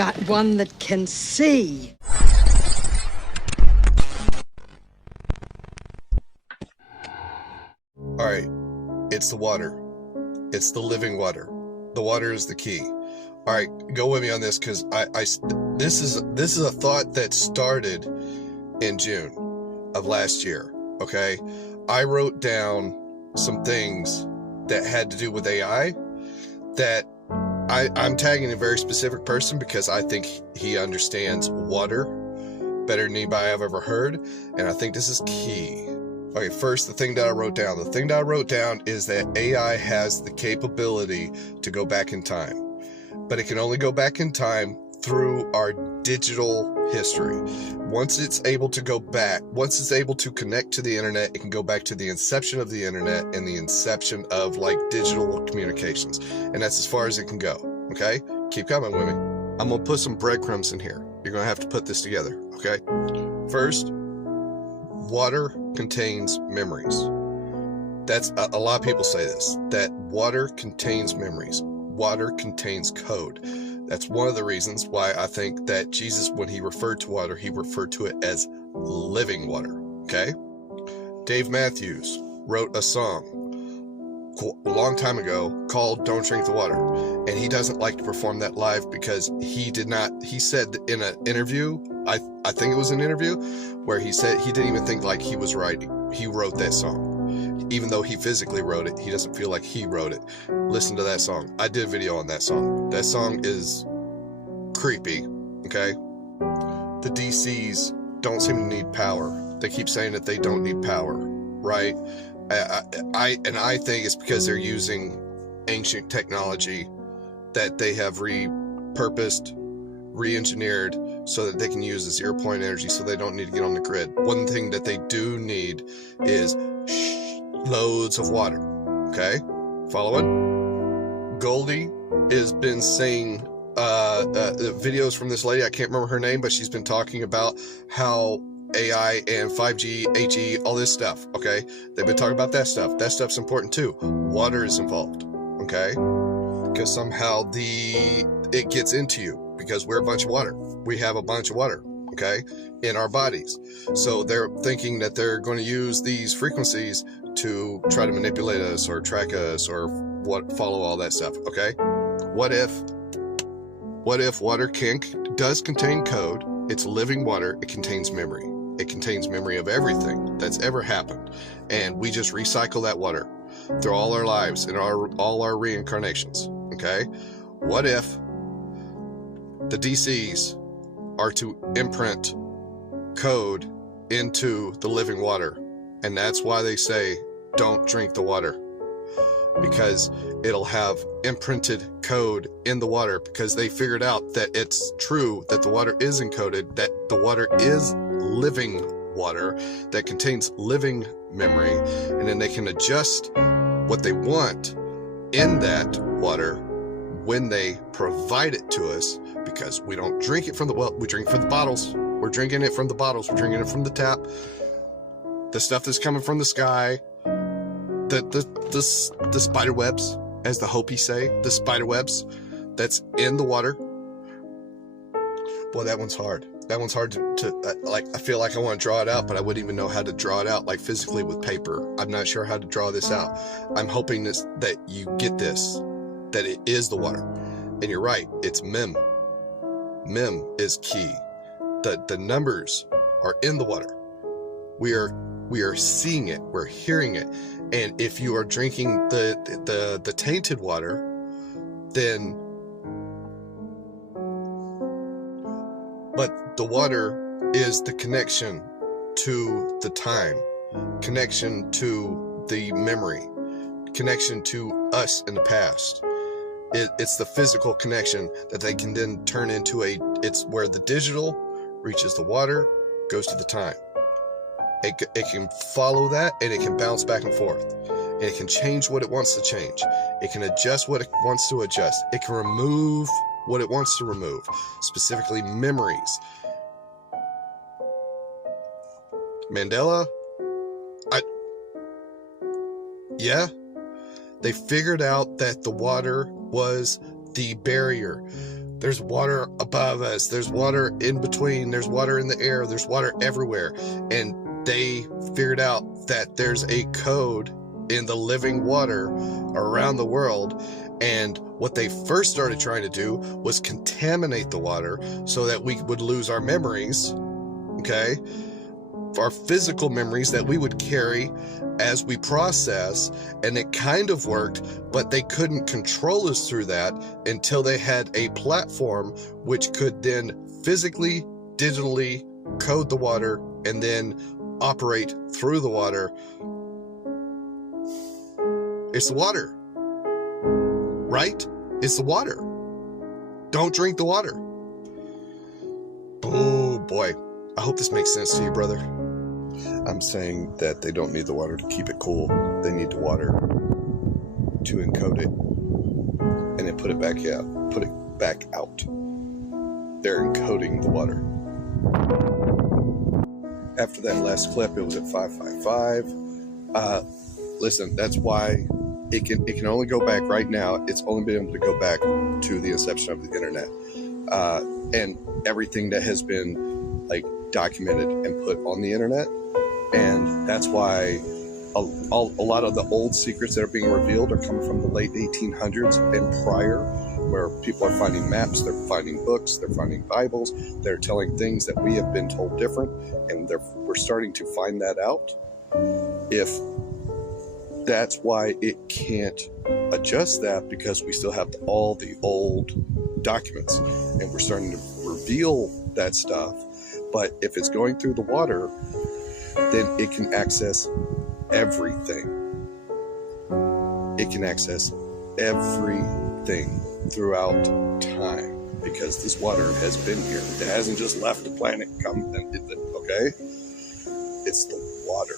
got one that can see. All right, it's the water. It's the living water. The water is the key. All right, go with me on this, because this is a thought that started in June of last year. Okay, I wrote down some things that had to do with AI that I'm tagging a very specific person because I think he understands water better than anybody I've ever heard, and I think this is key. Okay, first, the thing that I wrote down. The thing that I wrote down is that AI has the capability to go back in time, but it can only go back in time through our digital history. Once it's able to go back, once it's able to connect to the internet, it can go back to the inception of the internet and the inception of like digital communications. And that's as far as it can go. Okay? Keep coming with me. I'm gonna put some breadcrumbs in here. You're gonna have to put this together. Okay? First, water contains memories. That's a lot of people say this, that water contains memories. Water contains code. That's one of the reasons why I think that Jesus, when he referred to water, he referred to it as living water. Okay? Dave Matthews wrote a song a long time ago called Don't Drink the Water, and he doesn't like to perform that live because he said in an interview, I think it was an interview, where he said he didn't even think like he was writing. He wrote that song. Even though he physically wrote it, he doesn't feel like he wrote it. Listen to that song. I did a video on that song. That song is creepy, okay? The DCs don't seem to need power. They keep saying that they don't need power, right? I think it's because they're using ancient technology that they have repurposed, re-engineered, so that they can use the 0-point energy, so they don't need to get on the grid. One thing that they do need is loads of water. Okay, following. Goldie has been saying videos from this lady, I can't remember her name, but she's been talking about how AI and 5G, HE, all this stuff. Okay, they've been talking about that stuff. That stuff's important too. Water is involved. Okay, because somehow it gets into you, because we're a bunch of water. We have a bunch of water, okay, in our bodies. So they're thinking that they're going to use these frequencies to try to manipulate us or track us or follow all that stuff. Okay, what if water does contain code? It's living water. It contains memory. It contains memory of everything that's ever happened, and we just recycle that water through all our lives and all our reincarnations. Okay, what if the DCs are to imprint code into the living water, and that's why they say don't drink the water, because it'll have imprinted code in the water, because they figured out that it's true that the water is encoded, that the water is living water that contains living memory, and then they can adjust what they want in that water when they provide it to us, because we don't drink it from we drink from the bottles. We're drinking it from the bottles. We're drinking it from the tap. The stuff that's coming from the sky, the spider webs, as the Hopi say, the spider webs that's in the water. Boy, that one's hard. That one's hard to like. I feel like I want to draw it out, but I wouldn't even know how to draw it out, like physically with paper. I'm not sure how to draw this out. I'm hoping that you get this, that it is the water. And you're right, it's mem. Mem is key. The numbers are in the water. We are seeing it, we're hearing it. And if you are drinking the tainted water, then but the water is the connection to the time, connection to the memory, connection to us in the past. It's the physical connection that they can then turn into it's where the digital reaches the water, goes to the time. It can follow that, and it can bounce back and forth, and it can change what it wants to change. It can adjust what it wants to adjust. It can remove what it wants to remove, specifically memories. Mandela, they figured out that the water was the barrier. There's water above us. There's water in between. There's water in the air. There's water everywhere. And they figured out that there's a code in the living water around the world. And what they first started trying to do was contaminate the water so that we would lose our memories, okay? Our physical memories that we would carry as we process, and it kind of worked, but they couldn't control us through that until they had a platform which could then physically, digitally code the water and then operate through the water. It's the water, right? It's the water. Don't drink the water. Oh boy, I hope this makes sense to you, brother. I'm saying that they don't need the water to keep it cool. They need the water to encode it and then put it back out. Put it back out. They're encoding the water. After that last clip, it was at 555. Listen, that's why it can only go back right now. It's only been able to go back to the inception of the internet, and everything that has been like documented and put on the internet. And that's why a lot of the old secrets that are being revealed are coming from the late 1800s and prior, where people are finding maps, they're finding books, they're finding Bibles, they're telling things that we have been told different, and we're starting to find that out. If that's why it can't adjust that, because we still have all the old documents, and we're starting to reveal that stuff. But if it's going through the water, then it can access everything. It can access everything throughout time, because this water has been here. It hasn't just left the planet, okay? It's the water.